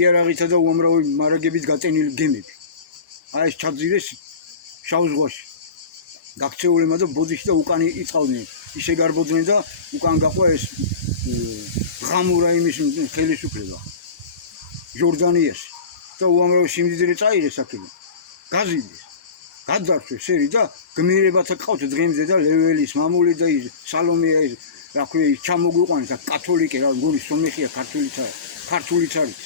იარაღითა და უამრავი მარაგებით გაწენილი გემები. აი ეს ჩაძირეს შავ ზღვაში. გაქცეულებმა და ბოდიში და უკან იწყავდნენ. ისე გარბოდნენ და უკან გაყვა ეს ღამურა იმის ხელისუფლება. ჯორდანიაში და უამრავი სიმდიდრე წაიღეს აქედან. გაზიდეს. გადარჩეს სერი და გმირებათა ყავთ დღემდე და ლეველის მამული და სალომეა ეს რა ქვია ჩამოგვიყვანეს და კათოლიკე რა მგონი სომეხია ქართულიც არის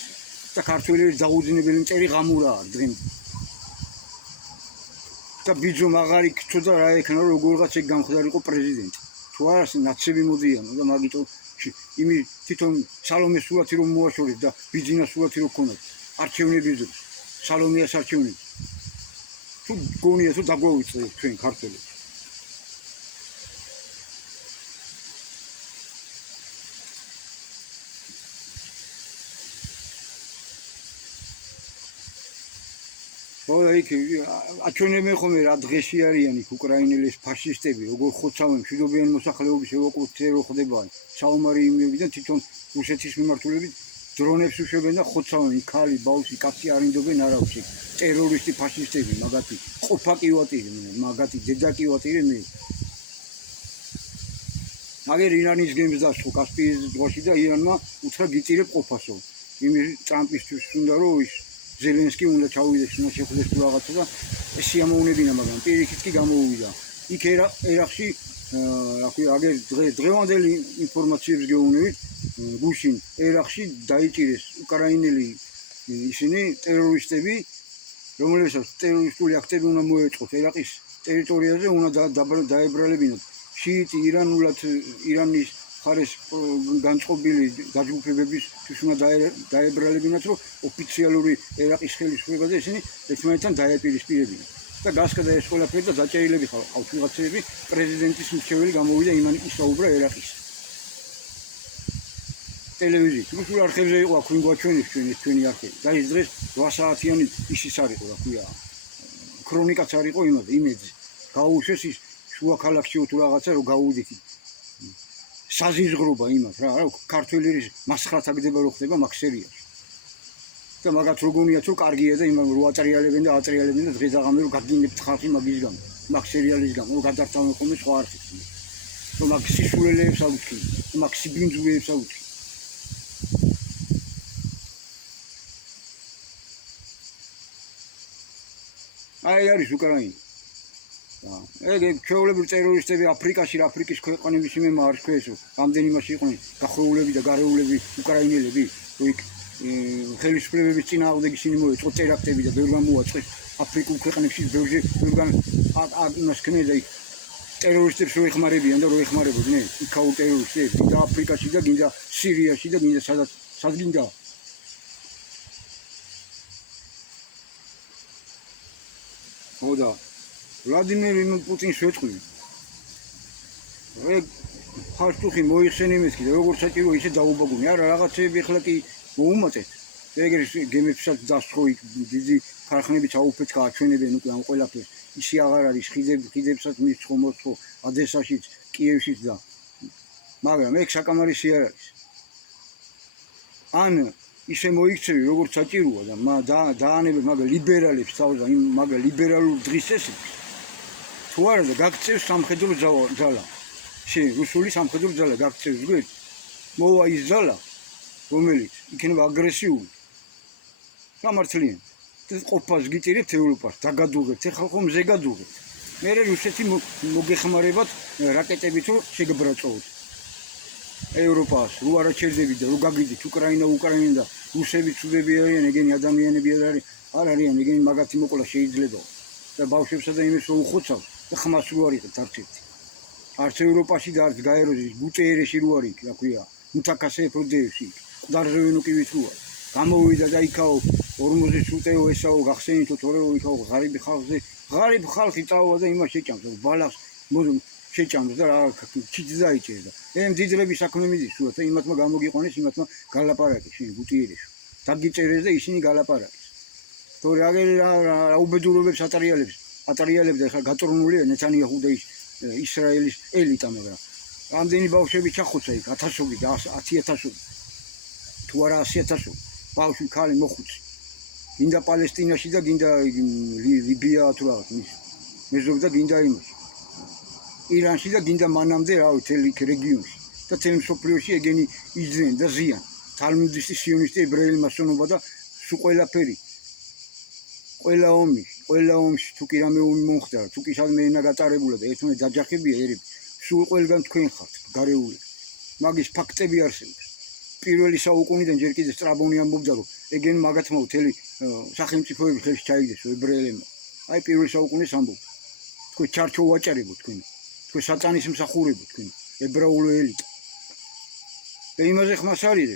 და ქართველების დაუძინებელი მტერი ღამურაა დღემდე. და ბიძო მაგარი ქცოდა რა ეკნა როგორღაც ეგ გამხდარიყო პრეზიდენტი. თუ არა ნაცები მოდიანო და მაგიტო იმი თვითონ სალომეს სურათი რომ მოაშორეს და ბიძინას სურათი რომ ქონდა არჩევნების დროს სალომეას არჩევნები თუ გონია თუ დაგვავიწყე ჩვენ ქართველები ой, იქ აჩვენებენ ხოლმე რა დღეში არიან იქ უკრაინელის ფაშისტები, როგორ ხოცავენ მშვიდობიანი მოსახლეობის ევაკუაცია რო ხდება. საომარი იმებიდან თვითონ რუსეთის მიმართულებით დრონებს უშვებენ და ხოცავენ იქ ხალი, ბავშვი, კაცი არინდობენ არავში. ტერორისტი ფაშისტები, მაგათი ყოფა კი ვატირე, მაგათი დედა კი ვატირე მე. აგერ ირანის გემს დასხო კასპიის ზღვაში და ირანმა უთხრა გიწირებ ყოფასო. იმის ტრამპისთვის უნდა რომ ის ზელენსკი უნდა ჩავიდეს უნდა შეხვდეს თუ რაღაცა და ეს სიამოვნებინა მაგრამ პირიქით კი გამოუვიდა. იქ ერაყში რა ქვია აგერ დღევანდელი ინფორმაციებს გეუბნებით გუშინ ერაყში დაიჭირეს უკრაინელი ისინი ტერორისტები რომლებსაც ტერორისტული აქტები უნდა მოეწყოთ ერაყის ტერიტორიაზე უნდა დაებრალებინათ შიიტი ირანის ხარეს განწყობილი დაჯგუფებების უნდა დაებრალებინათ რომ ოფიციალური ერაყის ხელისუფლებაზე ისინი ერთმანეთთან დაეპირისპირებინათ და გასკდა ეს ყველაფერი და დაჭერილები ხავთ ვიღაცები პრეზიდენტის მრჩეველი გამოვიდა იმან ისაუბრა ერაყის ტელევიზიით რუსულ არხებზე იყო აქ ვინ გვაჩვენებს ჩვენი არხები და ის დღეს 8 საათიანი ისიც არისო რა ქვია ქრონიკაც არისო იმედზე გაუშვეს ის შუა ქალაქში თუ რაღაცა რომ გაუდით საზიზღრობა იმათ რა ქართველის მასხრათ აგდება რო ხდება მაქსერიაში და მაგათ რო გონიათ რომ კარგია და იმან რო აწრიალებენ და აწრიალებენ და დღეს აღამე რომ გაგინებთ ხალხი მაგის გამო მაქსერიალის გამო რომ გადარწავენ ხოლმე სხვა არხებს რომ მაგ სისულელეებს აუჩქი მაგ სიბინძურეებს აუჩქი აი არის უკრაინა ეგ ჩვეულებრივ ტერორისტები აფრიკის ქვეყნების იმემა არ შეესო ამდენი მასში იყვნენ გახურულები და გარეულები უკრაინელები იქ ხელისუფლებების წინააღმდეგ ისინი მოეწყო ტერაქტები და ბევრგან მოაწყეს აფრიკულ ქვეყნებში ბევრგან იმას ქნედა იქ ტერორისტებს რო ეხმარებიან და რო ეხმარებოდნენ იქაურ ტერორისტებს და აფრიკაში და გინდა სირიაში და გინდა სადაც გინდა ხოდა ვლადიმერ პუტინს ვეწყვილ. ეგ ხალხი მოიხსენე მეთქი და როგორც საჭირო ისე დაუბაგუნე. არა რაღაცები ახლა კი მოუმატეთ. ეგრე გემებსაც დასხო იქ დიდი ქარხნებიც აუფეთქა აჩვენებენ უკვე ამ ყველაფერს. ისე აღარ არის ხიდებსაც მისცხო მოცხო ადესაშიც, კიევშიც და მაგრამ ეგ საკამარისი არ არის. ან ისე მოიქცევი როგორც საჭიროა და დაანებებ მაგ ლიბერალებს თავზე იმ მაგ ლიბერალურ დღისესებს თუ არა და გაგწევს სამხედრო ძალა შენ რუსული სამხედრო ძალა გაგწევს გვერდ მოვა ის ძალა რომელიც იქნება აგრესიული სამართლიანი და ყოფას გიტირებთ ევროპას დაგადუღებთ ეხლა ხომ მზე გადუღებთ მე რუსეთი მოგეხმარებათ რაკეტებით რომ შეგებრაწოვოთ ევროპას რო არა ჩერდები და რო გაგიდით უკრაინა და რუსები ცუდები არიან ეგენი ადამიანები არ არიან ეგენი მაგათი მოყოლა შეიძლება და ბავშვებსა და იმებს რო უხოცავ და ხმას რო არიღეთ არც ევროპაში და არც გაეროში ბუტეერეში რო არის რა ქვია მუთაკასე პროდეუსი ყდარზევინო კი ვიტროა გამოვიდა და იქაო 40 უტეო ესაო გახსენითო თორე იქაო ღარიბ ხალხი წავა და იმას შეჭამს ბალახს მოდო შეჭამს და რა ჩიც დაიჭერს და ემ დიდრები საქმე მიდის სულაც და იმათმა გამოგიყვანეს იმათმა გალაპარაკეს შენ ბუტიერეში დაგიწერეს და ისინი გალაპარაკეს თორე აგერ რა უბედურობებს ატარიალებს და ხა გატრონულია ნეთანიაჰუ და ისრაელის ელიტა მაგრამ რამდენი ბავშვები ჩახოცა იქ 1000 და 10000 თუ არა 100000 ბავშვი ქალი მოხუცი. გინდა პალესტინაში და გინდა ლიბია თუ რაღაც მეზობ და გინდა იმაში. ირანში და გინდა მანამდე რავი თელ იქ რეგიონში და თელ მსოფლიოში ეგენი იძენ და ზიან. თალმუდისტი, სიონისტი, ებრაელი მასონობა და სულ ყველაფერი. ყველა ომში თუ კი რამე ომი მომხდარა, თუ კი სადმე ენა გატარებულა და ერთმანეთს დაჯახებია ერები, სულ ყველგან თქვენ ხართ გარეული. მაგის ფაქტები არსებობს. პირველი საუკუნიდან ჯერ კიდე სტრაბონი ამბობდა, რომ ეგენ მაგათმა მთელი სახელმწიფოები ხელში ჩაიგდეს ებრაელებმა. აი პირველი საუკუნის ამბობდა. თქვენ ჩარჩო ვაჭარებო თქვენ. თქვენ სატანის მსახურებო თქვენ. ებრაული ელიტა. და იმაზე ხმას არის,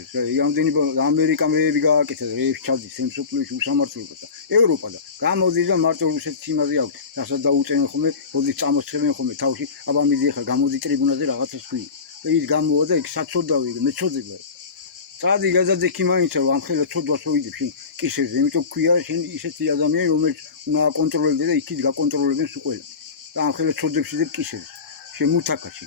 ამდენი ამერიკა მეები გააკეთა და რეებში ჩავდის მსოფლიოში უსამართლობა და ევროპა და გამოდის და მარტო რუსეთს იმაზე აქვს, რასაც დაუწენენ ხოლმე, ბოდის წამოსწრებენ ხოლმე თავში, აბა მიდი ახლა გამოდი ტრიბუნაზე რაღაცას ქვია. და ის გამოვა და იქ საწოდავი და მეწოდება. წადი გადადექი მაინც რომ ამ ხელა ცოდვას მოიდებ შენ კისერზე, იმიტომ ქვია შენ ისეთი ადამიანი, რომელიც უნდა აკონტროლებდე და იქით გაკონტროლებენ სულ ყველა. და ამ ხელა ცოდებს იდებ კისერზე. შენ მუთაკაში.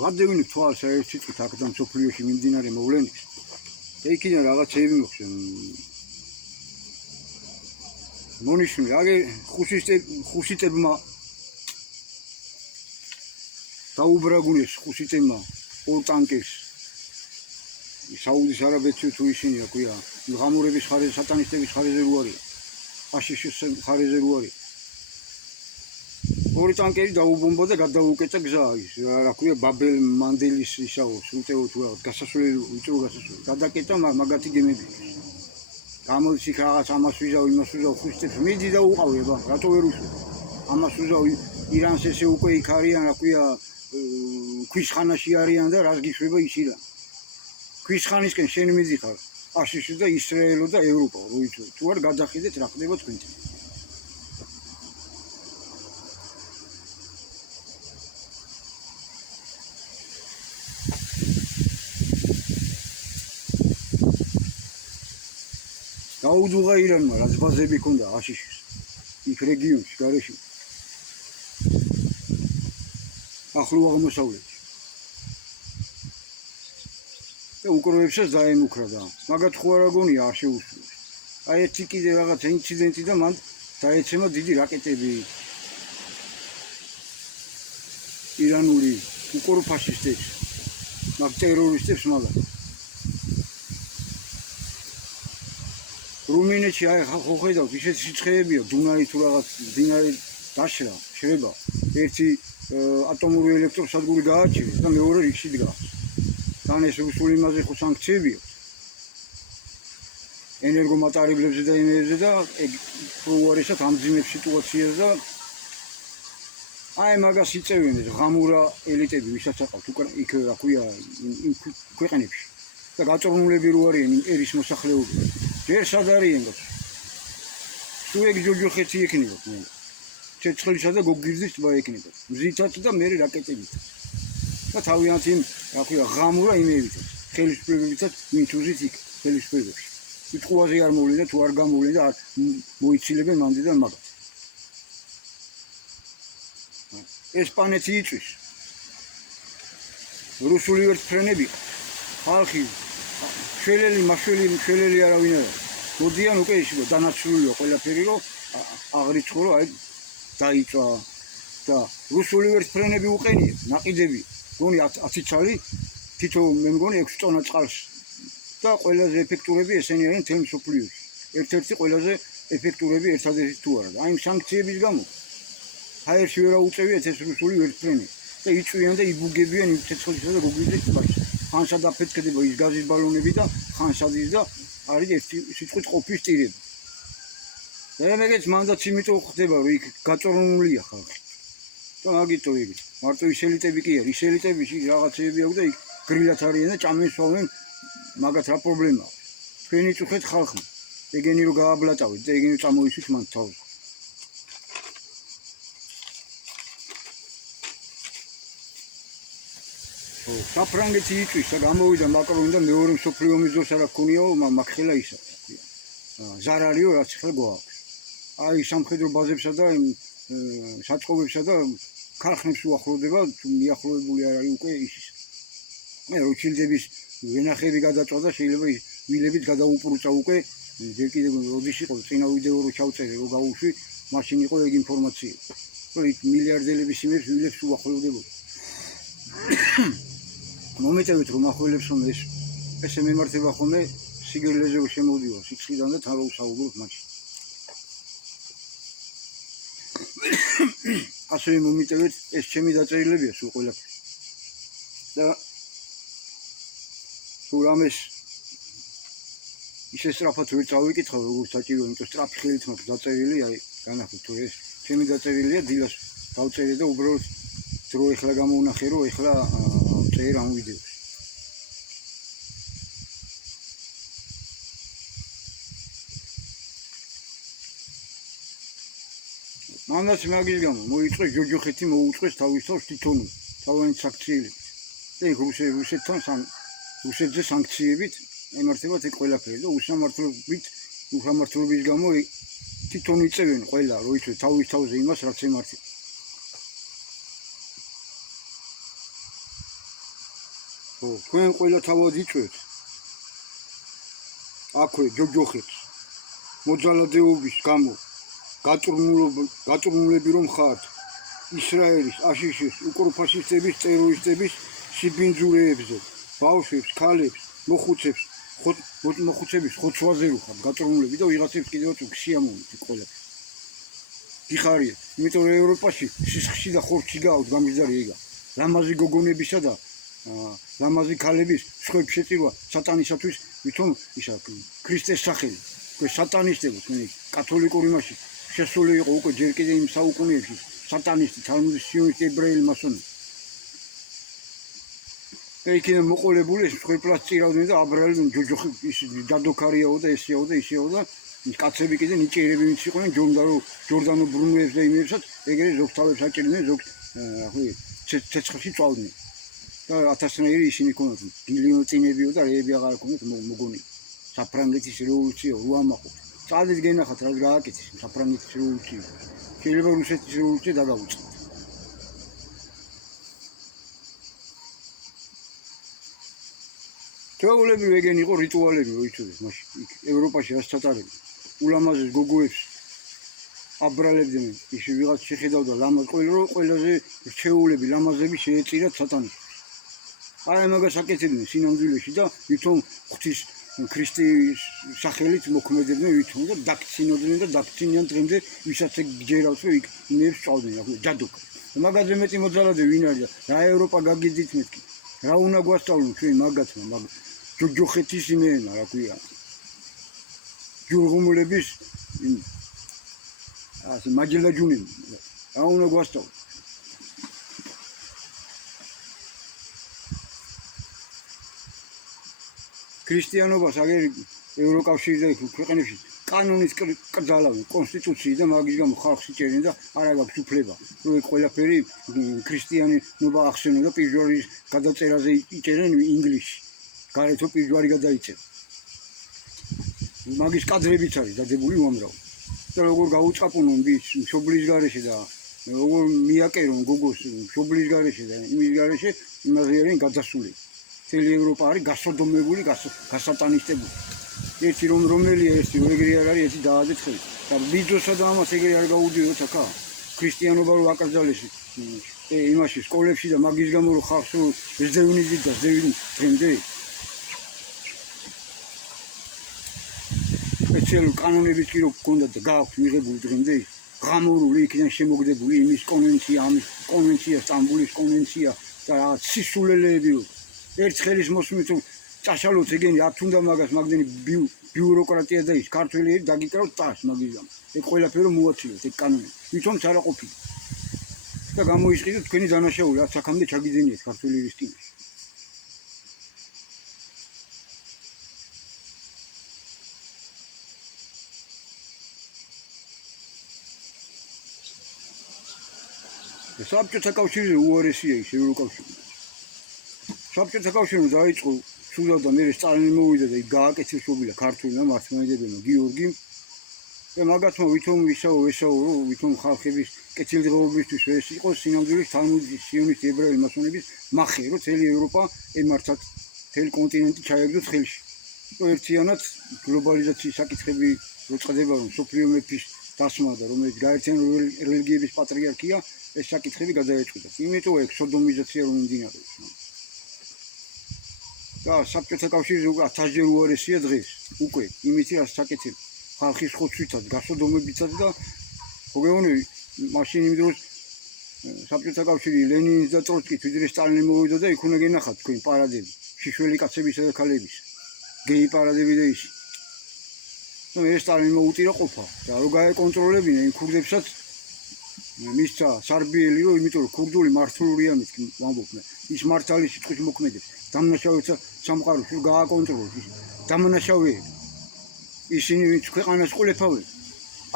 ვადევინებ თვალს ერთ სიტყვით აქედან მსოფლიოში მიმდინარე მოვლენებს და იქიდან რაღაცეები მოხსენ. მონიშნული, აგე ხუსიტებმა დაუბრაგუნეს ხუსიტებმა ორ ტანკერს. საუდის არაბეთში თუ ისინია, ქვია, ღამურების ხარეზე, სატანისტების ხარეზე რო არის. აშიშის ხარეზე რო არის. ორი ტანკერი დაუბომბა და გადაუკეთა გზა ის, რა ქვია, ბაბელ მანდელის ისაო, სულტეო თუ რაღაც გასასვლელი, უწევო გასასვლელი. გადაკეთა მაგათი გემები. გამოდის იქ რაღაც ამას ვიზავ, იმას ვიზავ, ხუსტებს მიდი და უყავი, აბა, რატო ვერ უსვა? ამას ვიზავ, ირანს ესე უკვე იქ არიან, რა ქვია, ქვისხანაში არიან და რას გიშვება ის ირანი. ქვისხანისკენ შენ მიდიხარ, აშიში და ისრაელო და ევროპა, რო იცი, თუ არ გადახედეთ რა ხდება თქვენთან. გაუდუღა ირანმა, რაც ბაზები ჰქონდა აშიშის, იქ რეგიონში, გარეში. ახლო აღმოსავლეთში. და უკროებსაც დაემუქრა და მაგათ ხო არ აგონია არ შეუსრულს. აი ერთი კიდე რაღაც ინციდენტი და მან დაეცემა დიდი რაკეტები. ირანული უკროფაშისტებს, მაგ ტერორისტებს მაგათ. რუმინეთში აი ხო ხედავთ ისეთი სიცხეებია, დუნაი თუ რაღაც დინარი დაშრა, შრება. ერთი ატომური ელექტროსადგური გააჩერეს და მეორე რიგში დგას. თან ეს რუსული იმაზე ხო სანქციებია. ენერგომატარებლებზე და იმებზე და ეგ უარესად ამძიმებს სიტუაციას და აი მაგას იწევენ ეს ღამურა ელიტები, ვისაც აყავთ იქ რა ქვია იმ ქვეყნებში. და გაწორნულები რო არიან იმპერიის მოსახლეობა. ჯერ სად არიან გოს? თუ ეგ ჯოჯოხეთი ექნებათ მე. ცეცხლისა და გოგირდის ტბა ექნებათ. მზითაც და მე რაკეტებით. და თავიანთ იმ რა ქვია ღამურა იმევითაც, ხელისუფლებებითაც ვინც უზით იქ ხელისუფლებებში. იტყუაზე არ მოვლენ და თუ არ გამოვლენ და არ მოიცილებენ მანდიდან მაგათ. ესპანეთი იწვის. რუსული ვერტფრენები ხალხი შველელი არავინ არა. მოდიან უკვე ის დანაცვლულია ყველაფერი, რომ აღრიცხო რომ აი დაიწვა და რუსული ვერტფრენები უყენია, ნაყიდები. გონი 10 ცალი, თითო მე მგონი 6 ტონა წყალს. და ყველაზე ეფექტურები ესენი არიან თემ მსოფლიოში. ერთ-ერთი ყველაზე ეფექტურები ერთადერთი თუ არა. აი იმ სანქციების გამო ჰაერში ვერ აუწევიათ ეს რუსული ვერტფრენი და იწვიან და იბუგებიან იმ ცეცხლისა და გოგირდის ტბაში. ხანსა დაფეთქდება ის გაზის ბალონები და ხანსადის და არის ერთი სიტყვით ყოფის ტირები. და მეგეც მანდაც იმიტომ ხდება, რომ იქ გაწორნულია ხალხი. და მაგიტო იგი. მარტო ის ელიტები კი არის, ის ელიტები რაღაცეები აქვს და იქ გრილად არიან და ჭამენ სვავენ მაგათ რა პრობლემაა. თქვენი წუხეთ ხალხმა. ეგენი რომ გააბლატავით და ეგენი წამოისვით მან თავს. საფრანგეთი იწვის და გამოვიდა მაკრონი და მეორე მსოფლიო ომის დროს არა ქონიაო მაგ ხელა ისა. ზარარიო რაც ხელ გვაქვს. აი სამხედრო ბაზებსა და იმ საწყობებსა და ქარხნებს უახლოვდება, თუ მიახლოებული არ არის უკვე ის. მე როჩილდების ვენახები გადაწვა და შეიძლება ვილებით გადაუპრუწა უკვე ჯერ კიდევ როდის იყო წინა ვიდეო რო ჩავწერე რო გავუშვი, მაშინ იყო ეგ ინფორმაცია. რომ იქ მილიარდელების იმებს ვილებს უახლოვდებოდა. მომეწევით რომ ახველებს რომ ესე მემართება ხოლმე სიგრილეზე შემოვდივარ სიცხიდან და თან რო ვსაუბრობ მაშინ. ასევე მომიტევეთ ეს ჩემი დაწერილებია სულ ყველაფერი. და სულ ამეს ისე სწრაფად ვერ წავიკითხავ როგორც საჭირო, იმიტომ სწრაფი ხელით მაქვს დაწერილი, აი განახოთ თუ ეს ჩემი დაწერილია, დილას დავწერე და უბრალოდ დრო ეხლა გამოვნახე რომ ეხლა წერ ამ ვიდეოს. მანაც მაგის გამო მოიწყვეს ჯოჯოხეთი მოუწყვეს თავის თავს თვითონ თავიანთი საქციელებით. და იქ რუსეთთან რუსეთზე სანქციებით ემართებათ ეგ ყველაფერი და უსამართლობის გამო თვითონ იწევენ ყველა რო იცოდე თავის თავზე იმას რაც ემართება. თქვენ ყველა თავად იწვევთ აქვე ჯოჯოხეთს მოძალადეობის გამო გაწურნულები რომ ხართ ისრაელის, აშიშის, უკროფაშისტების, ტერორისტების სიბინძურეებზე, ბავშვებს, ქალებს, მოხუცების ხოცვაზე რო ხართ გაწურნულები და ვიღაცებს კიდევაც ქსიამოვნებთ ყველა. გიხარიეთ, იმიტომ რომ ევროპაში სისხლში და ხორცში გააქვთ გამიზარი ეგა. ლამაზი გოგონებისა და ლამაზი ქალების სხვებს შეწირვა სატანისათვის ვითომ ისა ქრისტეს სახელი. ეს სატანისტებო თქვენი კათოლიკური მასში შესული იყო უკვე ჯერ კიდევ იმ საუკუნეებში სატანისტი, თალმუდის სიონისტი, ებრაელი მასონი. და იქიდან მოყოლებული ეს მსხვერპლად წირავდნენ და აბრალებდნენ ჯოჯოხი ის დადოქარიაო და ესეაო და ისეაო და კაცები კიდე ნიჭიერები ვინც იყვნენ ჯორდანო ბრუნვებს და იმებსაც ეგრე ზოგ თავებს აჭერდნენ ზოგ ცეცხლში წვავდნენ. და ათასნაირი ისინი ქონდათ გილიონტინებიო და რეები აღარ ქონდათ მოგონი. საფრანგეთის რევოლუცია უამაყო. წადით გენახათ რაც გააკეთეს საფრანგეთის რევოლუცია. შეიძლება რუსეთის რევოლუცია დაგავიწყოთ. ჩვეულებრივ ეგენი იყო რიტუალები რო იცოდეთ მაშინ იქ ევროპაში რაც ჩატარებდა. ულამაზეს გოგოებს აბრალებდნენ ის ვიღაც შეხედავდა ლამაზ ყველაზე რჩეულები ლამაზები შეეწირათ სატანას. აი მაგას აკეთებდნენ სინამდვილეში და ვითომ ღვთის ქრისტის სახელით მოქმედებდნენ ვითომ და დაქცინოდნენ და დაქცინიან დღემდე ვისაც გჯერავს რომ იქ იმებს წავდნენ ახლა ჯადოქ. მაგაზე მეტი მოძალადე ვინ არის და რა ევროპა გაგიძით მეთქი. რა უნდა გვასწავლონ ჩვენ მაგათმა მაგ ჯოჯოხეთის იმენა რა ქვია. ჯურღუმულების ასე მაჯელაჯუნები რა უნდა გვასწავლონ. ქრისტიანობას აგერ ევროკავშირი და ქვეყნებში კანონის კრძალავენ კონსტიტუციის და მაგის გამო ხალხს იჭერენ და არა გაქვს უფლება რომ ეს ყველაფერი ქრისტიანობა ახსენო და პირჯვარის გადაწერაზე იჭერენ ინგლისში გარეთო პირჯვარი გადაიწერა მაგის კადრებიც არის დადებული უამრავი და როგორ გაუწყაპუნონ ვის მშობლის გარეშე და როგორ მიაკერონ გოგოს მშობლის გარეშე და იმის გარეშე იმაზე არიან გადასულები. მთელი ევროპა არის გასოდომებული, გასატანისტებული. ერთი რომელია ერთი ეგრე არ არის, ერთი დაადეთ ხელი. და ბიძოსა და ამას ეგრე არ გაუდიოთ აქა. ქრისტიანობა რო აკრძალეს იმაში სკოლებში და მაგის გამო რო ხალხს ზდევნის და ზდევნის დღემდე. სპეციალური კანონებიც კი რო გქონდათ და გააქვთ მიღებული დღემდე ღამურული იქიდან შემოგდებული იმის კონვენცია, ამის კონვენცია, სტამბულის კონვენცია და რაღაც სისულელეები ერთხელის მოსმით წაშალოთ ეგენი არ თუნდა მაგას მაგდენი ბიუროკრატია და ის ქართველი დაგიკრავთ ტას მაგის გამო. ეგ ყველაფერი მოაჩიოთ ეგ კანონი. ვითომც არ აყოფილი. და გამოიშყიდეთ თქვენი დანაშაული რაც აქამდე ჩაგიძენიეთ ქართველი რისკინაში. საბჭოთა კავშირი უარესია ის ევროკავშირი. საბჭოთა კავშირი დაიწყო სულად და მე სტალინი მოვიდა და გააკეთეს შობილა ქართულმა მართლმადიდებელმა გიორგიმ და მაგათმა ვითომ ისაო ვითომ ხალხების კეთილდღეობისთვის ეს იყო სინამდვილის თალმუდის სიონისტი ებრაელი მასონების მახე, რომ მთელი ევროპა ემართათ, მთელი კონტინენტი ჩაეგდოთ ხელში. ერთიანად გლობალიზაციის საკითხები როწყდება, რომ სოფლიო მეფის დასმა და რომელიც გაერთიანებული რელიგიების პატრიარქია, ეს საკითხები გადაეჭვდათ. იმიტომ ეგ სოდომიზაცია რომ მიმდინარეობს. და საბჭოთა კავშირი უკვე 1000-ჯერ უარესია დღეს, უკვე იმითი რაც საკეთებ ხალხის ხოცვითაც, გასოდომებითაც და მოგეუბნები, მაშინ იმ დროს საბჭოთა კავშირი ლენინის და ტროცკის ვიდრე სტალინი მოვიდა და იქ უნდა გენახათ თქვენ პარადები, შიშველი კაცებისა და ქალების, გეი პარადები და ისი. ну ეს სტალინი მოუტირა ყოფა და რო გაეკონტროლებინა იმ ქურდებსაც მისცა სარბიელი რომ იმიტომ რომ ქურდული მართლურია მეთქი ვამბობდნენ ის მართალი სიტყვის მოქმედებს დამნაშავეთა სამყაროს რო გააკონტროლოს ის დამნაშავეები ისინი ვინც ქვეყანას ყოლეფავენ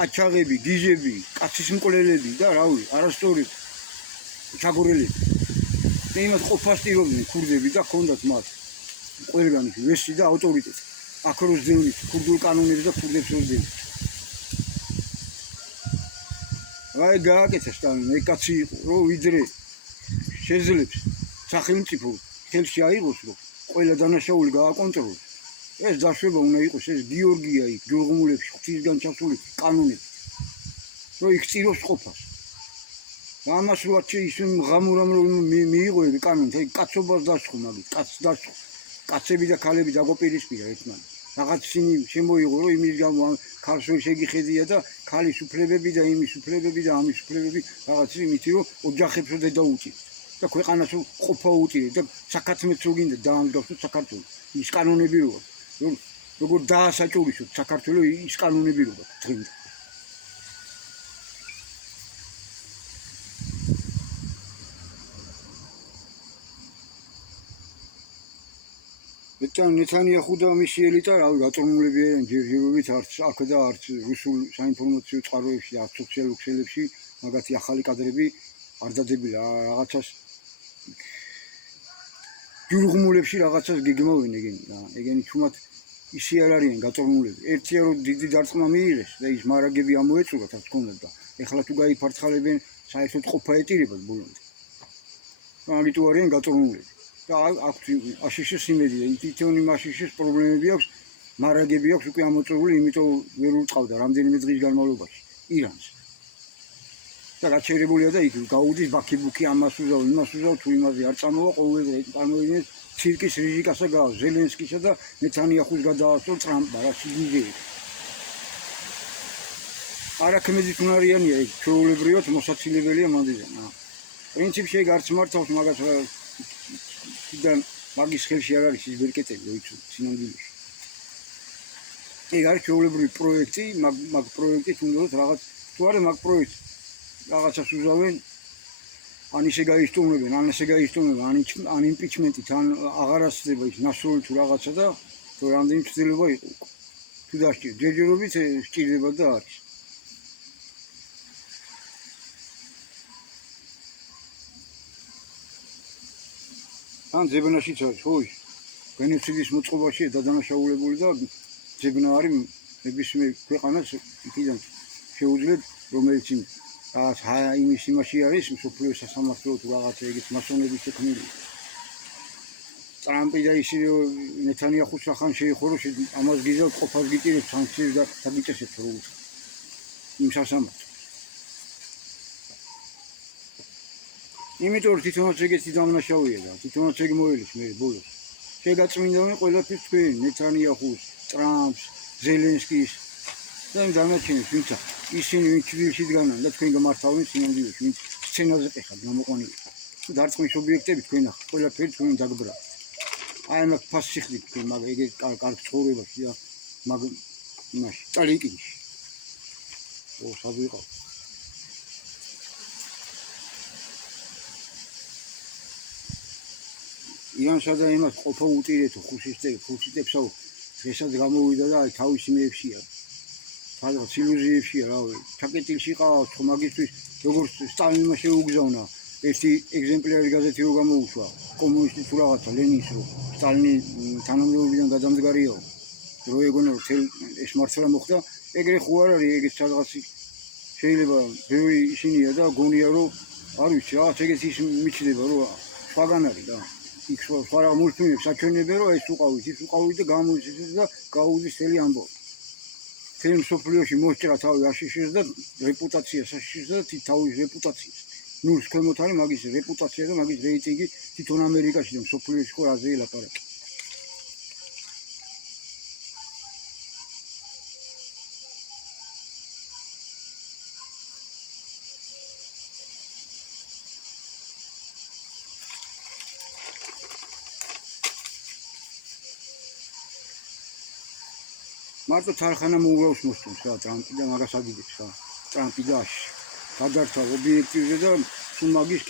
აჩაღები გიჟები კაცის მკვლელები და რავი არასწორი ჩაგორელები და იმას ყოფას ტირობდნენ ქურდები და ჰქონდათ მათ ყველგან ვესი და ავტორიტეტი აქროს ძევნით ქურდულ კანონებს და ქურდებს როძდებით აი გააკეთა სტალინი ეგ კაცი იყო რომ ვიდრე შეძლებს სახელმწიფო ხელში აიღოს რომ ყველა დანაშაული გააკონტროლოს ეს დაშვება უნდა იყოს ეს გიორგია იქ ჯურღუმულებში ღვთისგან ჩასული კანონები რომ იქ წირობს ყოფას ამას როაჩი ის მღამურამ რომ მიიღო ეგ კანონი ეგ კაცობას დასხო მაგით კაცს დასხო კაცები და ქალები დაგოპირისპირა ერთმანეთს რაღაც ისინი შემოიღო რომ იმის გამო ქალს ვერ შეგიხედია და ქალის უფლებები და იმის უფლებები და ამის უფლებები რაღაც იმითი რომ ოჯახებს რო დაუჭირდა და ქვეყანას ყოფა უჭირდა და საქართველოს რო გინდა დაამდგავსოთ საქართველოს ის კანონები რომ როგორ დაასაჭურისოთ საქართველოს ის კანონები რო დღემდე ნეთანიაჰუ და მისი ელიტა რავი გაწარმოებიან ჯერჯერობით არც აქ და არც რუსულ საინფორმაციო წყაროებში არც სოციალურ ქსელებში მაგათი ახალი კადრები არ დადებილა რაღაცას ჯურღუმულებში რაღაცას გეგმავენ ეგენი თუმად ისე არ არიან გაწარმოებები ერთია რომ დიდი დარტყმა მიიღეს და ის მარაგები ამოეწურათ რაც ჰქონდათ და ეხლა თუ გაიფარცხალებენ საერთოდ ყოფა ეტირებათ ბოლომდე ამიტომ არიან გაწარმოებები და აქვს აშიშის იმედია თვითონ იმ აშიშის პრობლემები აქვს მარაგები აქვს უკვე ამოწურული იმიტომ ვერ უწყავდა რამდენიმე დღის განმავლობაში ირანს და გაჩერებულია და იქ გაუდის ბაქიბუქი ამას უზავ იმას უზავ თუ იმაზე არ წამოვა ყოველდღე წარმოიდგინეთ ცირკის რიჟიკასა გავს ზელენსკისა და ნეთანიაჰუს გადაასწრო ტრამპმა რა სიგიჟე არაქმედით უნარიანია ეს ჩვეულებრივად მოსაცილებელია მანდიდან პრინციპში ეგ არც მართავს მაგას და მაგის ხელში არ არის ის ბერკეტები როიცო სინამდვილეში ეგ არის ჩვეულებრივი პროექტი მაგ პროექტით უნდა რაღაც თუ არა მაგ პროექტს რაღაცას უზავენ ან ისე გაისტუმრებენ ან ესე გაისტუმრებენ ან იმპიჩმენტით ან აღარ ასწრება ის ნასროლი თუ რაღაცა და თუ რამდენი ცდილება იყო თუ დასჭირდა ჯერჯერობით სჭირდება და არის ან ზებნაშიც არის ხო ის გენოციდის მოწყობაშია დადანაშაულებული და ზებნა არის ნებისმიერ ქვეყანას იქიდან შეუძლია რომელიც იმის იმაში არის მსოფლიოს სასამართლო თუ რაღაცა ეგეთ მასონების შექმნილი ტრამპი და ისინი ნეთანიაჰუს სახან შეიხორო ამას გიზავთ ყოფას გიტირებს სანქციებს და დაგიწესებთ რო უთხრა იმ სასამართლოს იმიტომ თვითონაც ეგეთი დამნაშავეა და თვითონაც ეგ მოელის მე ბოლოს შეგაწმინდავენ ყველაფერს თქვენ ნეთანიაჰუს ტრამპს ზელენსკის და იმ დამნაშავეებს ვინცა ისინი ვინც ჭრილში დგანან და თქვენ გამართავენ სინამდვილეში ვინც სცენაზე ყეხად გამოყვანილი თუ დარწმის ობიექტები თქვენ ახ ყველაფერი თქვენ დაგბრა აი მაგ ფასიხდი თქვენ მაგ ეგ კარგ ცხოვრებაში და მაგ იმაში წალიკინში ო საბიყო იანსა და იმას ყოფა უტირეთო ხუშისტებსა დღესაც გამოვიდა და აი თავისი მეებშია სადღაც ილუზიებშია რავი ჩაკეტილში ყავს ხო მაგისთვის როგორც სტალინმა შეუგზავნა ერთი ეგზემპლარი გაზეთი რო გამოუშვა კომუნისტი თუ რაღაცა ლენინს რო სტალინი თანამდებობიდან გადამდგარიაო რო ეგონა რომ ეს მართლა მოხდა ეგრე ხო არ არის ეგეც სადღაც შეიძლება ბევრი ისინია და გონია რომ არ ვიცი რაღაც ეგეც ის მიჩნდება რომ სხვაგან არის რა იქ სხვა რა მულტფილმებს აჩვენებენ რომ ეს უყავით ის უყავით და გამოიცეს და გაუდის მთელი ამბავი თემ სოფლიოში მოსჭრა თავი აშიშეს და რეპუტაციას აშიშეს და თავის რეპუტაციას ნულს ქვემოთ არის მაგის რეპუტაცია და მაგის რეიტინგი თვითონ ამერიკაში და სოფლიოში ხო რაზე ელაპარაკი მარტო თარხანა მოუღავს მოსწონს რა ტრამპი და მაგას აგიდებს რა ტრამპი და აში გადარჩა ობიექტივზე და სულ მაგის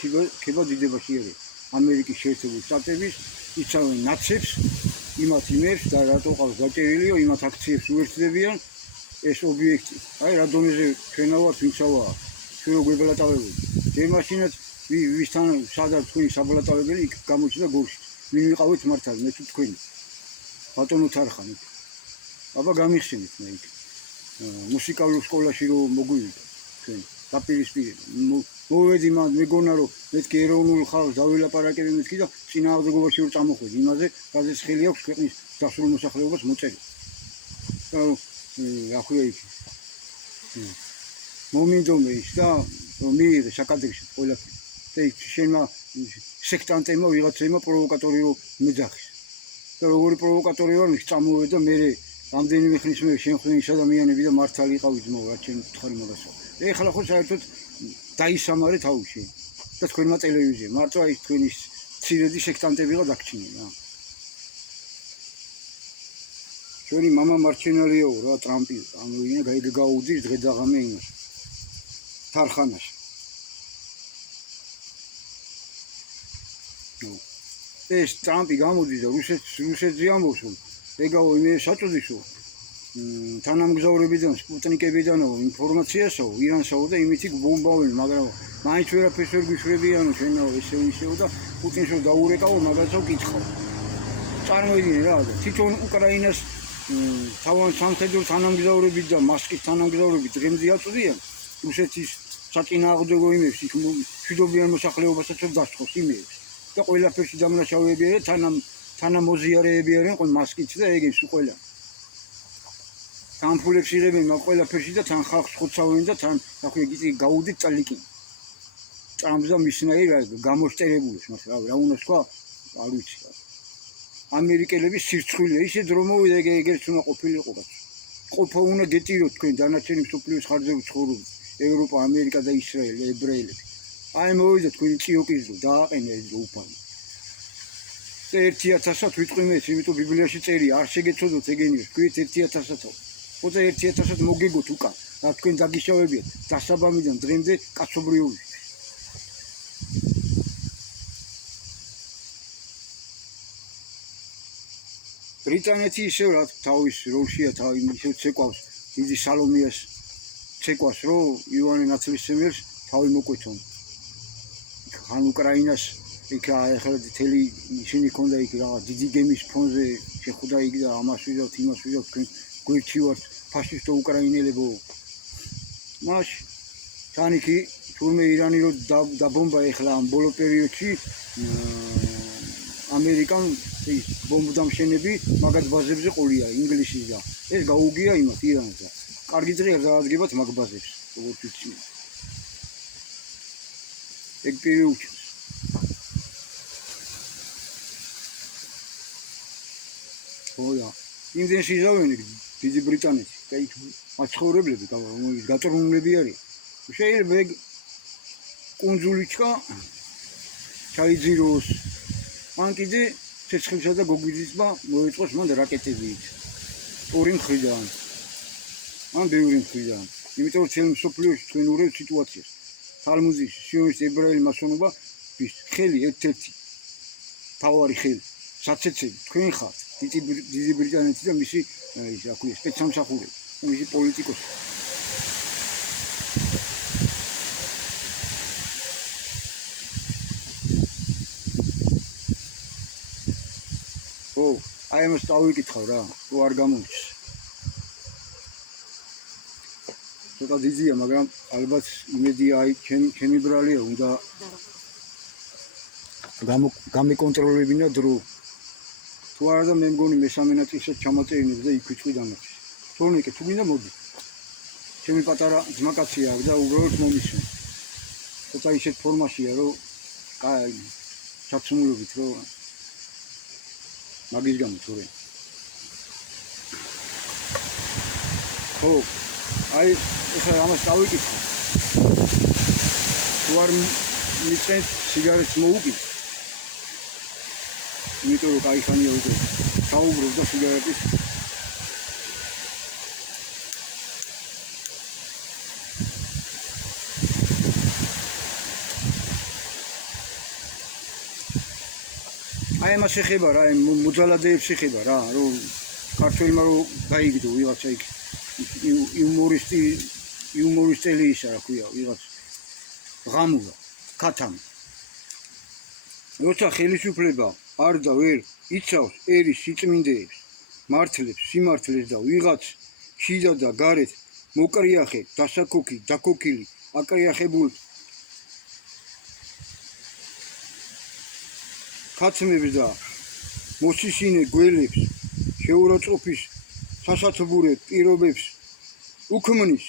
ქება დიდებაში არის ამერიკის შეერთებული შტატების იცავენ ნაცებს იმათ იმებს და რატო ყავს გაჭერილიო იმათ აქციებს უერთდებიან ეს ობიექტი აი რა დონეზე ჩვენავართ ვინცავაა ჩვენ გვებელატავებული დემაშინაც ვისთან სადაც თქვენი საბალატავებელი იქ გამოჩნდა გულში ვინ ვიყავით მართალი მე თუ თქვენი ბატონო თარხანი აბა გამიხსენით მე იქ მუსიკალურ სკოლაში რომ მოგვივიდა ჩვენ დაპირისპირება მოვედი მეგონა რომ მეთქი ეროვნულ ხალხს დავილაპარაკები მეთქი და წინააღმდეგობაში რომ წამოხვედი იმაზე რაზეც ხელი აქვს ქვეყნის დასრულ მოსახლეობას მოწერა რა ქვია იქ მომინდომე ის და რომ მიიღე საკადრში ყველაფერი და იქ შენმა სექტანტებმა ვიღაცებმა პროვოკატორი რომ მეძახის და როგორი პროვოკატორი ვარ ის წამოვედა მე რამდენიმე ხნის მე შემხნევის ადამიანები და მართალი იყავი ძმაო რა ჩემ ხარი მაგასო ეხლა ხო საერთოდ დაისამარე თავში და თქვენმა ტელევიზია მარტო აი თქვენი ცირედი სექტანტებიღა დაგჩინე რა ჩვენი мама მარჩენალიო რა ტრამპი ანუ ინა გაუდის დღე დაღამე იმას თარხანაში ეს ტრამპი გამოდის და რუსეთზე ამბობს რომ ეგაო მე საწოდისო თანამგზავრებიდან სპუტნიკებიდანო ინფორმაციასო ირანსაო და იმითი ბომბავენ მაგრამ მაინც ვერაფერს ვერ გვიშვებიანო ჩვენო ისეო და პუტინს რომ დაურეკავო მაგასო კითხავ წარმოიდგინე რა თვითონ უკრაინას თავან სამხედრო თანამგზავრებით და მასკის თანამგზავრებით დღემდე აწვდიან რუსეთის საწინააღმდეგო იმებს იქ მშვიდობიან მოსახლეობასაც რომ დასწროს იმებს და ყველაფერში დამნაშავეები არიან თანამოზიარეები არიან ყო მასკით და ეგებს ყველა თანფულებს იღებენ მაგ ყველაფერში და თან ხალხს ხოცავენ და თან აქვე გაუდით წალიკი ტრამპსა მისნაირი რა გამოშტერებულებს მას რა უნდა თქვა არ ვიცი ამერიკელების სირცხვილია ისე დრო მოვიდა ეგერც უნდა ყოფილიყო კაცო ყოფა უნდა გეტიროთ თქვენ დანარჩენი მსოფლიოს ხარჯზე ვცხოვრობთ ევროპა ამერიკა და ისრაელი ებრაელები აი მოვიდა თქვენი ციოკის დრო დააყენა ეს დრო უფალი 1000-ად ვიტყვი მეც იმიტომ ბიბლიაში წერია არ შეგეცოდოთ ეგენიოს თქვით 1000-ად ხოცა 1000-ად მოგეგოთ უკან რა თქვენ დაგიშავებიათ დასაბამიდან დღემდე კაცობრიობის ბრიტანეთი ისევ რა თავის როლშია თავი ისევ ცეკვავს დიდი სალომიას ცეკვას რომ ივანე ნაცრისმიერს თავი მოკვეთონ ხან უკრაინას იქ ახლა თელი ისინი ქონდა იქ რაღაც დიდი გემის ფონზე შეხვდა იქ და ამას ვიზავთ იმას ვიზავთ თქვენ გვერდში ვართ ფაშისტო უკრაინელებო მაშ თანიქი თურმე ირანი რო დაბომბა ახლა ამ ბოლო პერიოდში ამერიკამ ის ბომბდამშენები მაგათ ბაზებზე ყოლია ინგლისის და ეს გაუგია იმათ ირანს და კარგი დღე არ დაადგებათ მაგ ბაზებს როგორც ვიცი ეგ პერიოდში ოია იმდენს იზავენ დიდი ბრიტანეთი და იქ მაცხოვრებლები რომელიც გაწორმულები არის შეიძლება ეგ კუნძულიჩკა ჩაიძიროს მან კიდე ცეცხლისა და გოგვითმა მოეწყოს მან რაკეტები იქ ორი მხრიდან ან ბევრი მხრიდან იმიტომ რომ ჩემ სოფლიოში თქვენ ურევთ სიტუაციას თალმუდის სიონისტ ებრაელი მასონობა ის ხელი ერთ-ერთი თავარი ხელი საცეცები თქვენ ხართ დიდი ბრიტანეთი და მისი ის რა ქვია სპეცსამსახურები მისი პოლიტიკოსი აი ამას დავიკითხავ რა, თუ არ გამოდის. ცოტა დიდია, მაგრამ ალბათ იმედია აი ჩემი ბრალია უნდა გამიკონტროლებინა დრო. თუ არა და მე მგონი მესამე ნაწილსაც ჩამაწერინებ და იქ ვიწყი დამაჩი. თორნიკე თუ გინდა მოდი. ჩემი პატარა ძმაკაცია და უბრალოდ მომისმენ. ცოტა ისეთ ფორმაშია რომ აი ჩაცმულობით რომ მაგის გამო თორე. ხო, აი ეხლა ამას დავიკითხე. თუ არ მიწეს სიგარეტს მოუგებ. იმიტომ რომ კაი ხანია უკვე საუბრობ და სიგარეტის აი მას ეხება რა, მოძალადეებს ეხება რა, რომ ქართველმა რომ გაიგდო ვიღაცა იქ იუმორისტელი ისა რა ქვია, ვიღაც ღამურა, ქათამი. როცა ხელისუფლება არ და ვერ იცავს ერის სიწმინდეებს, მართლებს, სიმართლეს და ვიღაც შიდა და გარეთ მოკრიახე, დასაკოქი, დაკოქილი, აკრიახებულ ქაცმებს და მოსისინე გველებს, შეურაცხყოფის სასათბურე პირობებს უქმნის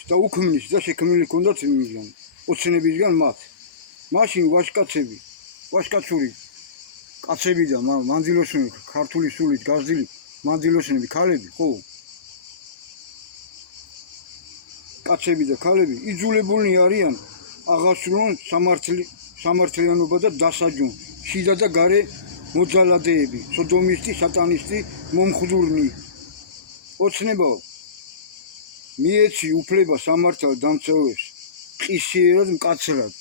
და შექმნილი ჰქონდათ მისგან, ოცნებისგან მათ. მაშინ ვაჟკაცური კაცები და მანდილოსნები, ქართული სულით გაზრდილი მანდილოსნები, ქალები, ხო? კაცები და ქალები იძულებულნი არიან აღასრულონ სამართლიანობა და დასაჯონ შიდა და გარე მოძალადეები, სოდომისტი, სატანისტი, მომხდურნი. ოცნებაო, მიეცი უფლება სამართალ დამცავებს, ყისიერად მკაცნად.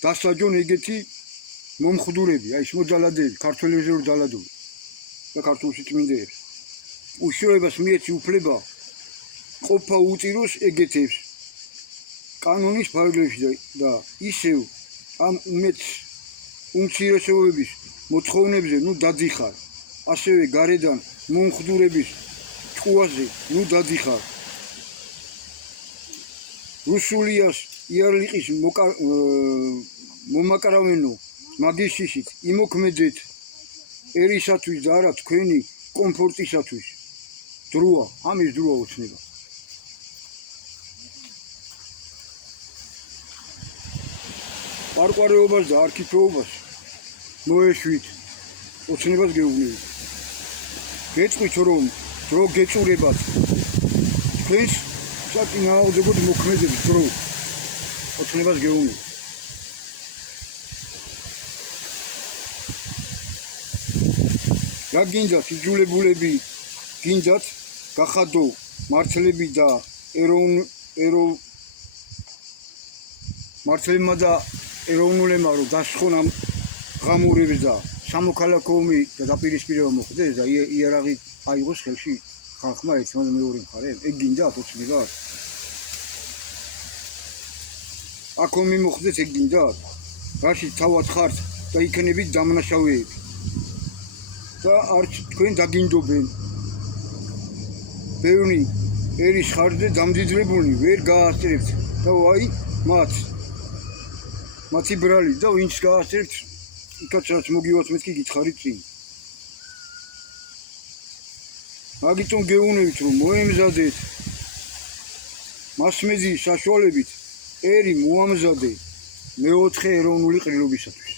დასაჯონ ეგეთი მომხდურები, აი ეს მოძალადეები, ქართველებზე რომ ძალადობენ და ქართულ სიწმინდეებს. უშუალებას მიეცი უფლება ყოფა უწიროს ეგეთებს კანონის ფარგლებში და ისევ ამ უმცირესობების მოთხოვნებზე ნუ დადიხარ, ასევე გარედან მომხდურების ჭკუაზე ნუ დადიხარ. რუსულიას იარლიყის მომაკრავენო მაგის შიშით იმოქმედეთ ერისათვის და არა თქვენი კომფორტისათვის. დროა, ამის დროა ოცნება. პარკვარეობას და არქიფეობას მოეშვით, ოცნებას გეუბნებით. გეწყვით რომ დრო გეწურებათ თქვენს საწინააღმდეგოდ მოქმედების დრო, ოცნებას გეუბნებით. რა გინდათ იძულებულები გინდათ გახადო მართლები და მართლებმა და ეროვნულებმა რომ დასხონ ამ ღამურებს და სამოქალაქო ომი და დაპირისპირება მოხდეს და იარაღი აიღოს ხელში ხალხმა ერთმანეთს მეორე მხარეს, ეგ გინდათ ოცნება? აქ ომი მოხდეს, ეგ გინდათ? რაში თავად ხართ და იქნებით დამნაშავეები და არც თქვენ დაგინდობენ. ბევრი ერის ხარჯზე დამდიდრებულნი ვერ გაასწრებთ და აი მათი ბრალი და ვინც გაასწრებთ იქაც რაც მოგივათ მეთქი გითხარით წინ. მაგიტომ გეუბნებით რომ მოემზადეთ მასმედიის საშუალებით ერი მოამზადე მეოთხე ეროვნული ყრილობისათვის.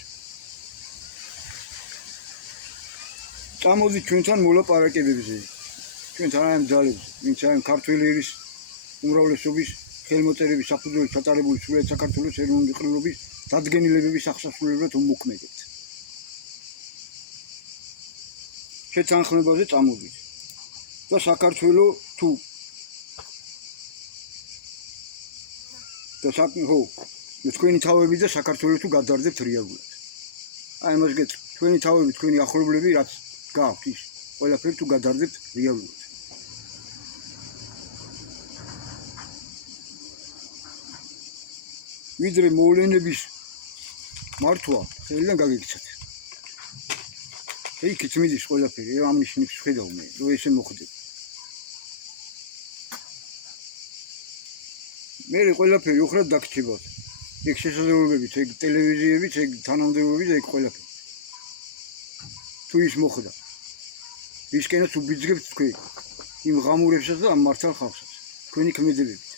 წამოდით ჩვენთან მოლაპარაკებებზე, ჩვენთან ამ ძალებზე, ვინც ამ ქართველი ერის უმრავლესობის ხელმოწერების საფუძვლად ჩატარებული სრულიად საქართველოს ეროვნული ყრილობის დადგენილებების აღსასრულებლად უმოქმედებთ. შეთანხმებაზე წამოდით და საქართველო თუ და თქვენი თავები და საქართველო თუ გადარდებთ რეალურად. აი ამას გეტყვი, თქვენი თავები, თქვენი ახლობლები რაც გაქვთ ის ყველაფერი თუ გადარდებთ რეალურად. ვიდრე მოვლენების მართვა ხელიდან გაგიქცეთ. იქით მიდის ყველაფერი, ამ ნიშნებს ვხედავ მე, რომ ესე მოხდება. მე ყველაფერი უხრად დაგჭირდა. ეგ შესაძლებლობებით, ეგ ტელევიზიებით, ეგ თანამდებობებით, ეგ ყველაფერი. თუ ის მოხდა. ისკენაც უბიძგებთ თქვენ იმ ღამურებსაც და ამ მართალ ხალხსაც. თქვენი ქმედებებით.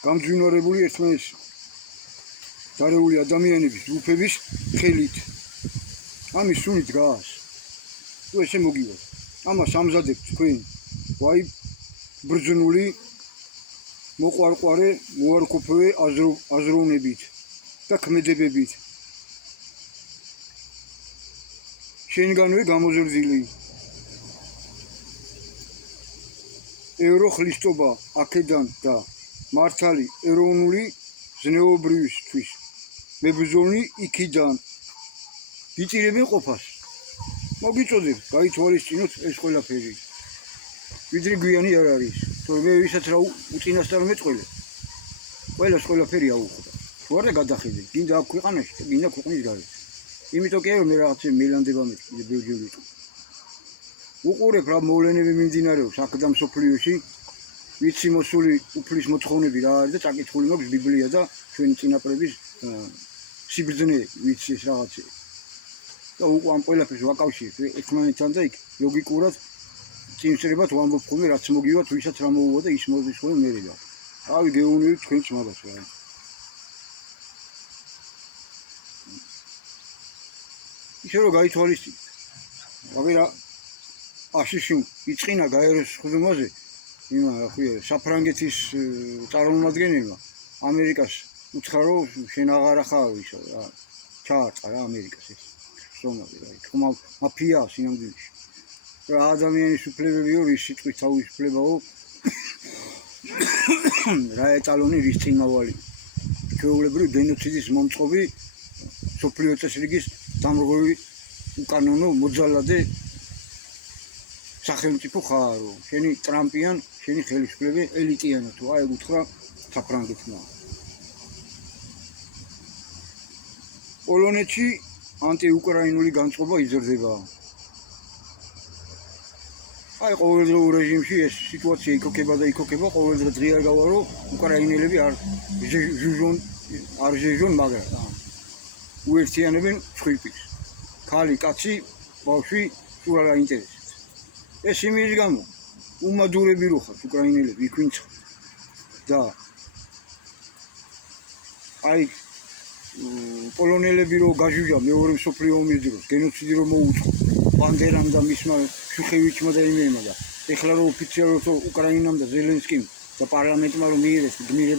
გამძვინვარებული ერთმანეთს დარეული ადამიანების ჯგუფების ხელით. ამის სულით გას. თუ ესე მოგივას. ამას ამზადებთ თქვენ. ვაი ბრძნული მოყვარყვარე, მოარყოფე აზროვნებით და ქმედებებით. შენგანვე გამოზრდილი. ევროხლისტობა აქედან და მართალი ეროვნული ზნეობრივისთვის მებრძოლი იქიდან იწირებენ ყოფას. მოგიწოდებ, გაითვალისწინოთ ეს ყველაფერი. ვიდრე გვიანი არ არის. თორემ ვისაც რა უწინასწარ მეწყვილე. ყველას ყველაფერი აუხდა. თუ არა გადახედე, გინდა აქ ქვეყანაში, გინდა ქვეყნის გარეთ. იმიტომ კი არა მე რაღაცა მელანდება მე ბელგიური იყო. უყურებ რა მოვლენები მიმდინარეობს აქ და მსოფლიოში. ვიცი მოსული უფლის მოთხოვნები რა არის და წაკითხული მაქვს ბიბლია და ჩვენი წინაპრების სიბრძნე ვიცი ეს რაღაცა. და ამ ყველაფერს ვაკავშირებ ერთმანეთთან და იქ ლოგიკურად წინსწრებად ვამბობ ხოლმე რაც მოგივა თუ ისაც რა მოუვა და ის მოდის ხოლმე მერე და. რავი გეუბნებით თქვენც მაგას რა. ისე რომ გაითვალისწინეთ. რავი აშიში იწყინა გაეროს ხდომაზე იმა საფრანგეთის წარმომადგენელმა ამერიკას უცხარო შენ აღარა ხარ ისო რა ჩაარტყა რა ამერიკას ეს ხდომაზე რა თქმა მაფია სინამდვილეში რა ადამიანის უფლებები ვის სიტყვის თავისუფლებაო რა ეტალონი ვის წინავალი ჩვეულებრივ გენოციდის მომწყობი სოფლიო წესრიგის დამრღვევი უკანონო მოძალადე სახელმწიფო ხარო შენი ტრამპიან შენი ხელისუფლება ელიტიანა თუ აი უთხრა საფრანგეთმა პოლონეთში ანტიუკრაინული განწყობა იზრდება აი ყოველდღიურ რეჟიმში ეს სიტუაცია იქოქება და იქოქება ყოველდღე დღე არ გავა რომ უკრაინელები არ ჟეჟონ მაგრამ უერთიანებენ ცხვირპირს ქალი კაცი ბავშვი სულ არ აინტერესებს ეს იმის გამო უმადურები რო ხართ უკრაინელები იქ ვინც და აი პოლონელები რო გაჟუჟა მეორე მსოფლიო ომის დროს გენოციდი რო მოუწყო ბანდერამ და მისმა შუხევიჩმა და იმემა და ეხლა რო ოფიციალურად უკრაინამ და ზელენსკიმ და პარლამენტმა რო მიიღეს გმირება